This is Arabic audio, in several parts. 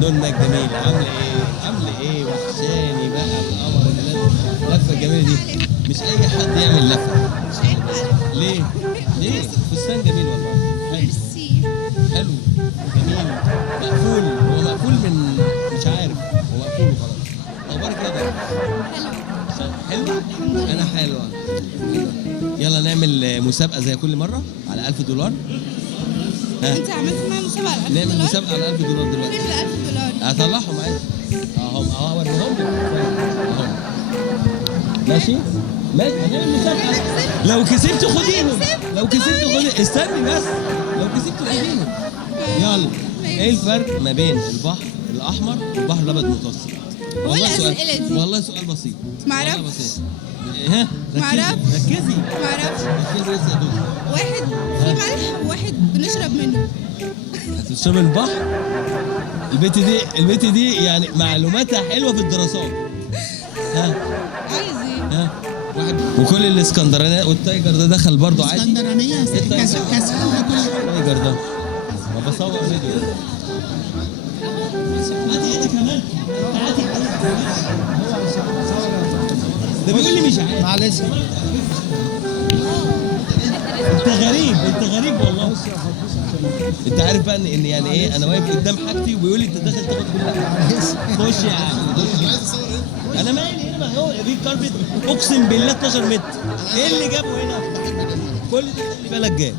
نونة الجميل، عامله ايه؟ عامله ايه؟ وحشاني بقى القمر اللفه الجميله دي. مش اي حد يعمل لفه. ليه؟ ليه؟ فستان جميل والله. ميرسي. حلو جميل مقفول. هو مقفول من مش عارف، هو مقفول وخلاص. اخبارك ايه ده؟ حلو. حلو؟ انا حلوه. يلا نعمل مسابقه زي كل مره على $1000. ها؟ انت عملت معايا مسابقه على $1000؟ نعمل مسابقه على $1000 دلوقتي. فين ال $1000؟ هطلعهم عادي. اهم اوريهم لك اهم. ماشي؟ ماشي هنعمل مسابقه. لو كسبت خديهم. لو كسبت خديهم. استني بس. لو كسبت خديهم. يلا. ايه الفرق ما بين البحر الاحمر والبحر الابيض المتوسط؟ والله سؤال. الأسئلة دي؟ والله سؤال بسيط. معرفش. والله بسيط. ها؟ معرفش. ركزي. معرفش. ركزي لسه يا دودي. واحد فيه ملح وواحد بنشرب منه. هتشرب البحر. البت دي يعني معلوماتها حلوه في الدراسات. ها؟ عايز ايه؟ ها؟ واحد وكل الاسكندرانيه والتايجر ده دخل برضه عادي. اسكندرانيه كسفوها كل التايجر ده ما بصور فيديو. هاتي ايدك كمان. هاتي ده بيقول لي مش عارف. معلش انت غريب، انت غريب والله. انت عارف بقى ان يعني ايه، انا واقف قدام حاجتي وبيقول لي انت داخل تاخد كل حاجه. خش يا عم. انا مالي هنا، ما هو ريد كاربت اقسم بالله 12 متر. ايه اللي جابه هنا؟ كل ده خلي بالك جاب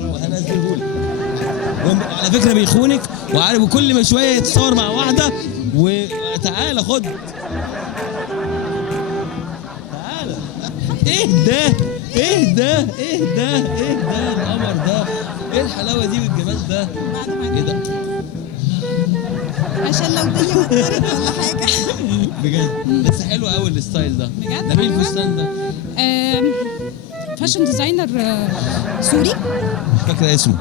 وهنزله لك. وعلى فكره بيخونك وعارف، وكل ما شويه يتصور مع واحده وتعالى خد. تعالى. ايه ده؟ ايه ده؟ ايه ده؟ ايه ده القمر ده؟ ايه الحلاوه دي والجمال ده؟ ايه ده؟ عشان لو الدنيا مطرت ولا حاجه. بجد بس حلو قوي الستايل ده. بجد؟ ده مين الفستان ده؟ فاشن ديزاينر سوري. مش فاكره اسمه.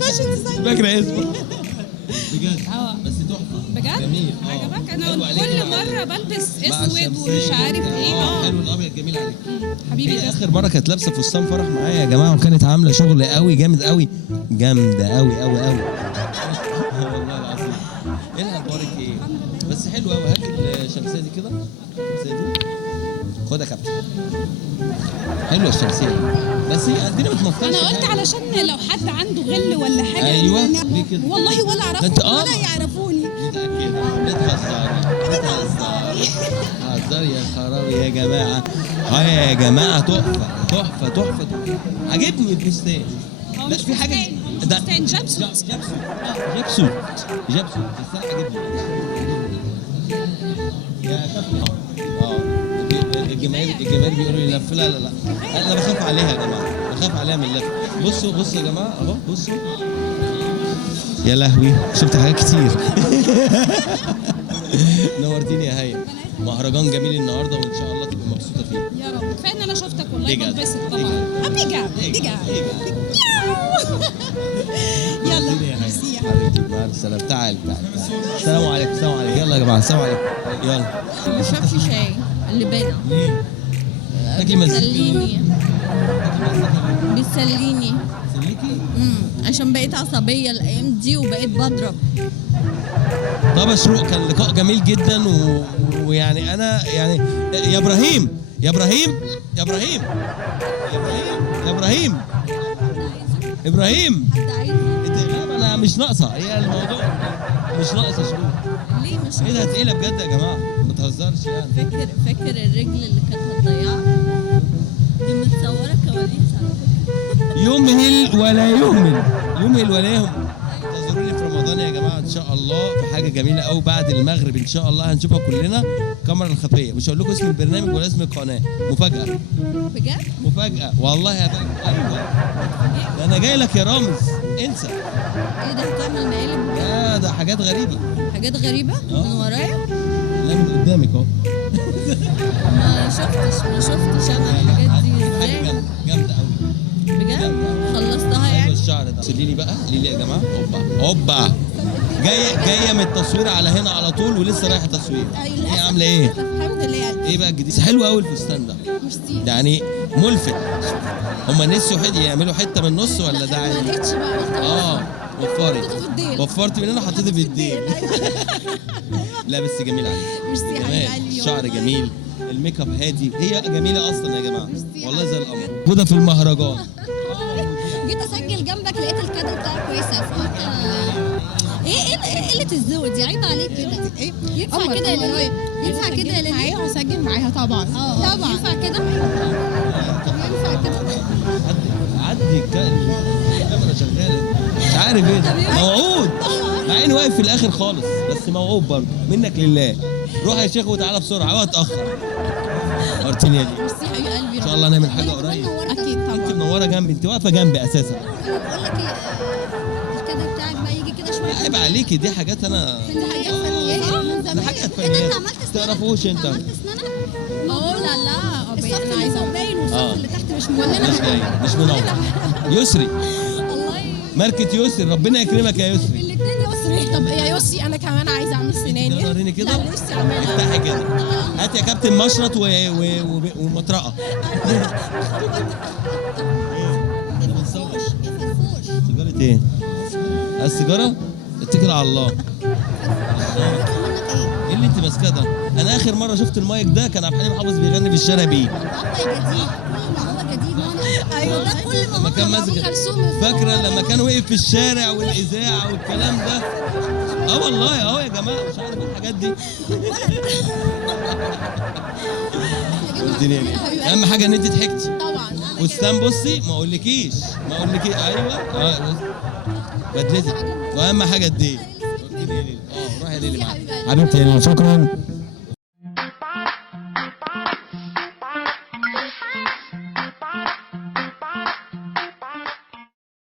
فاشن مش ديزاينر. فاكره اسمه. بجد بس تحفه. بجد؟ جميل. عجبك؟ انا حلو عليك كل مع مره بلبس مع اسود الشمسية. ومش عارف ايه. حلو الابيض جميل عليك. حبيبي هي ده. اخر مره كانت لابسه فستان فرح معايا يا جماعه، وكانت عامله شغل قوي جامد قوي. جامده قوي قوي قوي. والله العظيم. ايه اخبارك ايه؟ بس حلو قوي. هات الشمسيه دي كده. الشمسيه دي خدها يا كابتن. حلوه الشمسيه بس هي الدنيا بتمطرش. انا قلت علشان لو حد عنده غل ولا حاجه. أيوة. أنا- ليه كده؟ والله ولا ده اعرفهم أنت ولا يعرفوني. متأكدة. بتهزري. بتهزري يا خرابي يا جماعة. يا جماعة تحفة تحفة تحفة. عجبني الفستان. هو لا مش في حاجة فستان، فستان جامسوت. جابسوت. جابسوت بس أنا عجبني. يا كابتن الجماهير بيقولوا لي لف. لا لا لا انا بخاف عليها يا جماعه، بخاف عليها من اللف. بصوا بصوا يا جماعه اهو بصوا. يا لهوي شفت حاجات كتير. نورتيني يا هيا. مهرجان جميل النهارده وان شاء الله تبقى مبسوطه فيه. يا رب كفايه ان انا شفتك والله بجد. بتبسط طبعا. بيجا. يلا نورتيني يا هيا. ميرسي يا حبيبتي مع السلامه. تعال. السلام عليكم. السلام عليكم. يلا يا جماعه السلام عليكم. يلا. ما بشربش شاي اللي بانا. ليه؟ تاكلي مزيكا. بيسليني بيسليني سليكي؟ عشان بقيت عصبية الأيام دي وبقيت بضرب. طب يا شروق كان لقاء جميل جدا ويعني انا يعني يا ابراهيم يا ابراهيم يا ابراهيم يا ابراهيم يا ابراهيم ابراهيم حد عايز لا انا مش ناقصه، هي الموضوع مش ناقصه شروق. ليه مش ايه ده تقيله بجد يا جماعه ما تهزرش يعني. فاكر الرجل اللي كانت هتضيعها دي متصورة كواليس على فكرة. يمهل ولا يهمل. يمهل ولا يهمل. انتظروني في رمضان يا جماعه ان شاء الله في حاجه جميله قوي بعد المغرب ان شاء الله هنشوفها كلنا. كاميرا الخفيه. مش هقول لكم اسم البرنامج ولا اسم القناه. مفاجاه. بجد؟ مفاجاه والله يا بقى. ايوه ده انا جاي لك يا رامز. انسى. ايه ده هتعمل مقالب بجد؟ ده حاجات غريبه. حاجات غريبة من ورايا؟ لا من قدامك اهو. ما شفتش انا الحاجات دي حاجه ازاي؟ جامده قوي. بجد؟ خلصتها حلو يعني؟ الشعر ده. ليلي بقى ليلي يا جماعه. هوبا هوبا جايه من التصوير على هنا على طول ولسه رايحه تصوير. هي عامله ايه؟ الحمد لله. ايه بقى الجديد؟ حلو قوي الفستان ده ميرسي. يعني ملفت. هما نسيوا يعملوا حته من النص ولا ده ما عادي؟ لقيتش بقى قلت وفرت حطيته في الديل. وفرت من هنا حطيته في الديل. لا بس جميل عليك. ميرسي يا جمال، حبيب قلبي. الشعر والله. جميل، الميك اب هادي، هي جميله اصلا يا جماعه ميرسي والله يا زي حبيبي. القمر. موجوده في المهرجان. جيت اسجل جنبك لقيت الكادر بتاعك كويسه فقلت ايه قله الذوق دي عيب عليك كده. ايه؟ ينفع قمر، كده يا قمر. ليلي؟ ينفع كده يا سجلت ليلي؟ معايا وهسجل معاها طبعا. طبعا ينفع كده؟ ينفع كده؟ عدي الكاميرا شغاله مش عارف ايه ده موعود مع اني واقف في الاخر خالص بس موعود برضه منك لله. روح يا شيخ وتعالى بسرعه اوعى تاخر. نورتيني يا دي. ميرسي يا حبيب قلبي. ان شاء الله نعمل حاجه قريب. اكيد انت طبعا. منوره جنبي، انت واقفه جنبي اساسا. انا بقول لك ايه الكادر بتاعك بقى يجي كده شويه. عيب عليكي دي حاجات انا دي حاجات فنيه من ده زمان. حاجات ايه ده فنيه انت عملت اسنانك؟ تعرفوش انت عملت اسنانك؟ اه لا لا الصف انا اللي عايزه فوق باين آه. والصف اللي تحت مش مولنا. مش جاي مش منور. يسري الله ماركه يسري ربنا يكرمك يا يسري. الاثنين يسري. طب يا يوسي انا كمان عايزه اعمل سناني. يلا وريني كده. لا لسه اعملها. افتحي كده هات يا كابتن مشرط ومطرقه. سيجاره ايه؟ السيجاره اتكل على الله. ايه اللي انت ماسكاه ده؟ انا اخر مره شفت المايك ده كان عبد الحليم حافظ بيغني في الشارع بيه. هو جديد وانا ايوه ده كل ما لما كان هو ماسك ابو كلثوم فاكره لما كان وقف في الشارع والاذاعه والكلام ده. والله اهو يا جماعه مش عارف الحاجات دي. الدنيا جميلة. اهم حاجه ان انت ضحكتي. طبعا. فستان بصي ما اقولكيش ايوه بدلتك واهم حاجه الدين. روحي يا ليلي. روحي يا ليلي معاك. حبيبتي يا ليلي شكرا.